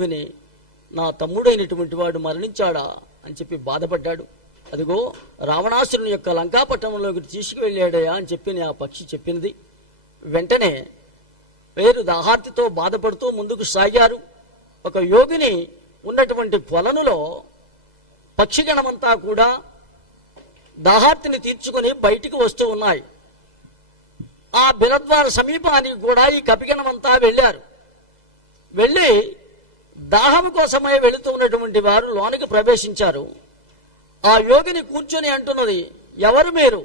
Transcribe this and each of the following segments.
విని నా తమ్ముడైనటువంటి వాడు మరణించాడా అని చెప్పి బాధపడ్డాడు. అదిగో రావణాసురుని యొక్క లంకాపట్టణంలోకి తీసుకువెళ్ళాడయా అని చెప్పి ఆ పక్షి చెప్పినది. వెంటనే పేరు దాహార్తితో బాధపడుతూ ముందుకు సాగారు. ఒక యోగిని ఉన్నటువంటి కొలనులో పక్షిగణమంతా కూడా దాహార్తిని తీర్చుకుని బయటికి వస్తూ ఉన్నాయి. ఆ బిలద్వార సమీపానికి కూడా ఈ కపిగణమంతా వెళ్ళారు. వెళ్ళి దాహం కోసమై వెళుతున్నటువంటి వారు లోనికి ప్రవేశించారు. ఆ యోగిని కూర్చొని అంటున్నది, ఎవరు మీరు,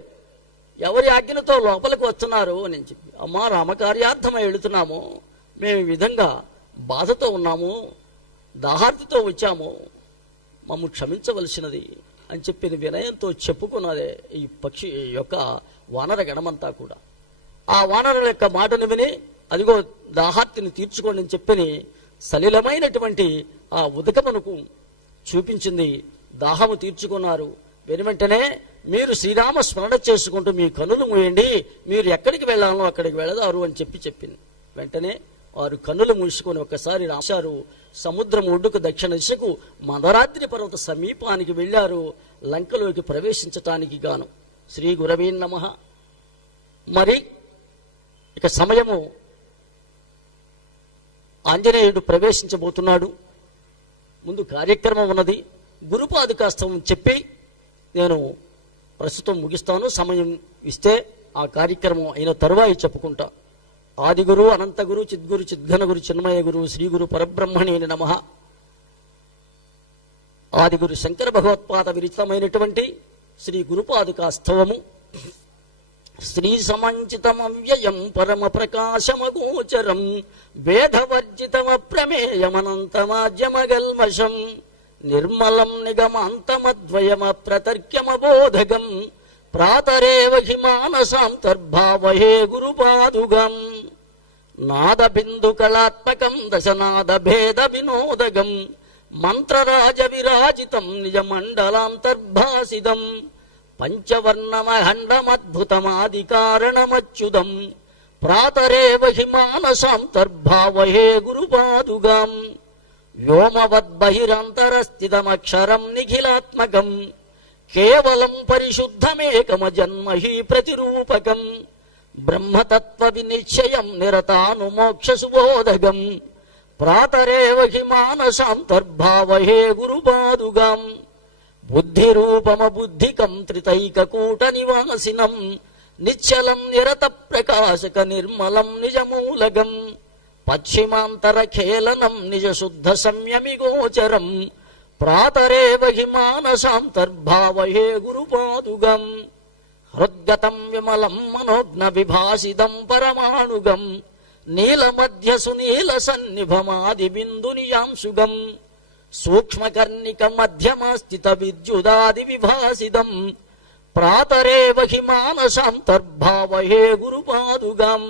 ఎవరి ఆజ్ఞలతో లోపలికి వస్తున్నారు అని చెప్పి. అమ్మా, రామకార్యార్థమై వెళుతున్నాము, మేము ఈ విధంగా బాధతో ఉన్నాము, దాహార్తితో వచ్చాము, మమ్ము క్షమించవలసినది అని చెప్పిన వినయంతో చెప్పుకున్నదే ఈ పక్షి యొక్క వానర గణమంతా కూడా. ఆ వానరుల యొక్క మాటను విని అదిగో దాహార్తిని తీర్చుకోండి అని చెప్పని సలిలమైనటువంటి ఆ ఉదకమునకు చూపించింది. దాహము తీర్చుకున్నారు. వెనువెంటనే మీరు శ్రీరామ స్మరణ చేసుకుంటూ మీ కన్నులు మూయండి, మీరు ఎక్కడికి వెళ్ళాలో అక్కడికి వెళదారు అని చెప్పింది. వెంటనే వారు కన్నులు మూసుకొని ఒక్కసారి రాశారు. సముద్రం ఒడ్డుకు దక్షిణ దిశకు మందరాద్రి పర్వత సమీపానికి వెళ్ళారు, లంకలోకి ప్రవేశించటానికి గాను. శ్రీ గురవే నమః. మరి ఇక సమయము ఆంజనేయుడు ప్రవేశించబోతున్నాడు. ముందు కార్యక్రమం ఉన్నది. గురుపాదుకాస్తవం చెప్పి నేను ప్రస్తుతం ముగిస్తాను. సమయం ఇస్తే ఆ కార్యక్రమం అయిన తరువాయి చెప్పుకుంటా. ఆదిగురు అనంతగురు చిద్గురు చిద్ఘనగురు చిన్మయ గురు శ్రీ గురు పరబ్రహ్మణే నమః. ఆదిగురు శంకర భగవత్పాద విరచితమైనటువంటి శ్రీ గురుపాదుకాస్తవము శ్రీ సమంచితమవ్యయం పరమ ప్రకాశమగోచరం వేదవర్జితమ ప్రమేయమనంతమాద్యమగల్మషం నిర్మలం నిగమాంతమద్వయమ ప్రతర్క్యమబోధగం ప్రాతరేవ హిమానసాంతర్భావహే గురుపాదుగం నాదబిందు కళాత్మకం దశనాద భేద వినోదగం మంత్రరాజ విరాజితం నిజమండలాంతర్భాసిదం పంచవర్ణమఖండమద్భుతమాదికారణమచ్యుతం ప్రాతరేవ హిమానసాంతర్భావహే గురుపాదుగం వ్యోమవద్బహిరంతరస్థితమక్షరం నిఖిలాత్మకం కేవలం పరిశుద్ధమేకమజన్మహి ప్రతిరూపకం బ్రహ్మతత్వ వినిశ్చయం నిరతానుమోక్ష సుబోధగం ప్రాతరేవ హిమానసాంతర్భావహే గురుపాదుగం బుద్ధిరూపమ బుద్ధికం త్రితైకకూట నివాసినం నిశ్చలం నిరత ప్రకాశక నిర్మలం నిజమూలగం పశ్చిమాంతరఖేళనం నిజశుద్ధ సంయమి గోచరం ప్రాతరేవ హిమానసాంతర్భావహే గురుపాదుగం హృద్గతం విమలం మనోజ్ఞ విభాసిదం పరమాణుగం నీలమధ్య సునీల సన్నిభమాది బిందునియాంశుగం సూక్ష్మకర్ణిక మధ్యమస్థిత విద్యుదాది విభాసిదం ప్రాతరేవ హిమానసాంతర్భావహే గురుపాదుగం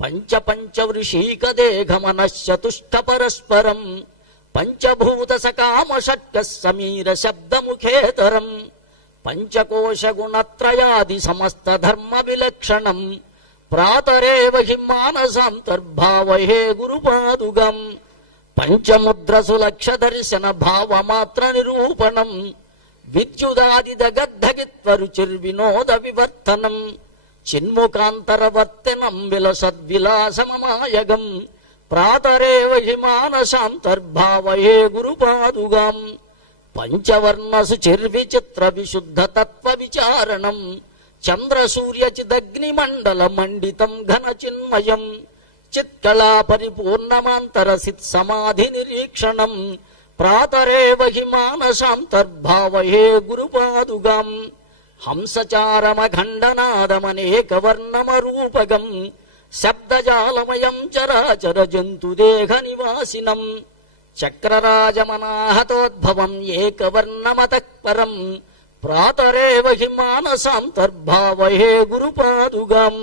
పంచపంచవృషీకదేఘమనశ్చతుష్ట పరస్పరం పంచభూత సకామ షట్క సమీర శబ్దముఖేతరం పంచకోశ గుణత్రయాది సమస్త ధర్మ విలక్షణం ప్రాతరేవ హిమానసాంతర్భావహే గురుపాదుగం పంచముద్ర సులక్ష దర్శన భావమాత్ర నిరూపణం విద్యుదాది దగద్ధగిత్వరుచిర్వినోద వివర్తనం చిన్ముఖాంతరవర్తనం విలసద్విలాసమమాయగం ప్రాతరేవ హిమానసాంతర్భావహే గురుపాదుగం పంచవర్ణసు చిర్విచిత్ర విశుద్ధ తత్వ విచారణం చంద్రసూర్యచిదగ్నిమండల మండితం ఘన చిన్మయం చిత్కళా పరిపూర్ణమాంతర సిత్ సమాధి నిరీక్షణం ప్రాతరేవ హిమానసాంతర్భావహే గురుపాదుగం హంసచారమఖండనాదమనేకవర్ణమరూపగం శబ్దజాలమయం చరాచర జంతుదేహ నివాసినం చక్రరాజమనాహతోద్భవం ఏకవర్ణమతఃపరం ప్రాతరేవ హిమానసాంతర్భావహే గురుపాదుగం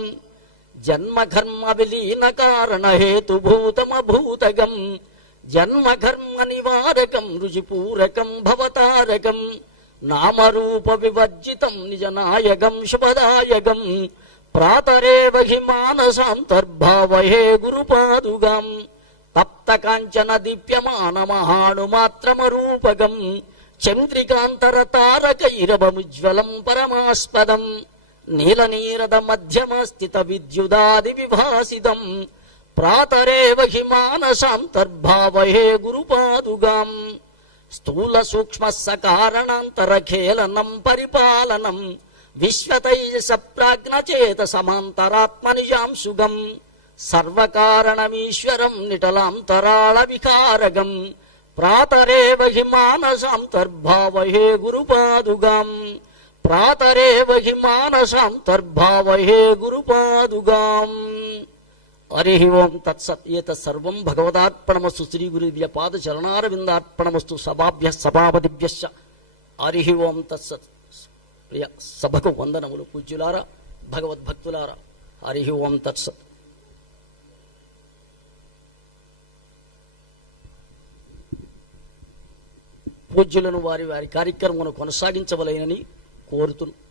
జన్మకర్మ విలీన కారణ హేతుభూతమభూతగం జన్మకర్మ నివారకం రుచిపూరకం భవతారకం నామరూప వివర్జితం నిజనాయకం శుభదాయకం ప్రాతరేవ హిమానసాంతర్భావహే గురుపాదుగం తప్త కాంచన దీప్యమాన మహాను మాత్రమరూపగం చంద్రికాంతర తారక ఇరవముజ్వలం పరమాస్పదం నీలనీరద మధ్యమ స్థిత విద్యుదాది విభాసితం ప్రాతరేవ హి మానసాంతర్భావహే గురుపాదుగాం స్థూల సూక్ష్మ సకారణాంతరఖేళనం పరిపాలనం విశ్వతైజస ప్రాజ్ఞచేత సమాంతరాత్మనిజాంశుగం సర్వకారణమీశ్వరం నిటలాంతరాళ వికారగం ప్రాతరేవ హి మానసాంతర్భావహే గురుపాదుగాం ప్రాతరేవ హి మానసాంతర్భావహే గురుపాదుగాం. హరి ఓం తత్సత్. ఏతత్సర్వం భగవదార్పణమస్తు. శ్రీ గురువ్య పాద చరణారవిందార్పణమస్తు. సభాభ్య సభాపతిభ్యశ్చ హరి ఓం తత్సత్. ప్రియ సభకు వందనములు. పూజ్యులారా, భగవద్భక్తులారా, హరి ఓం తత్సత్. పూజ్యులను వారి వారి కార్యక్రమమును కొనసాగించవలెనని కోరుతును.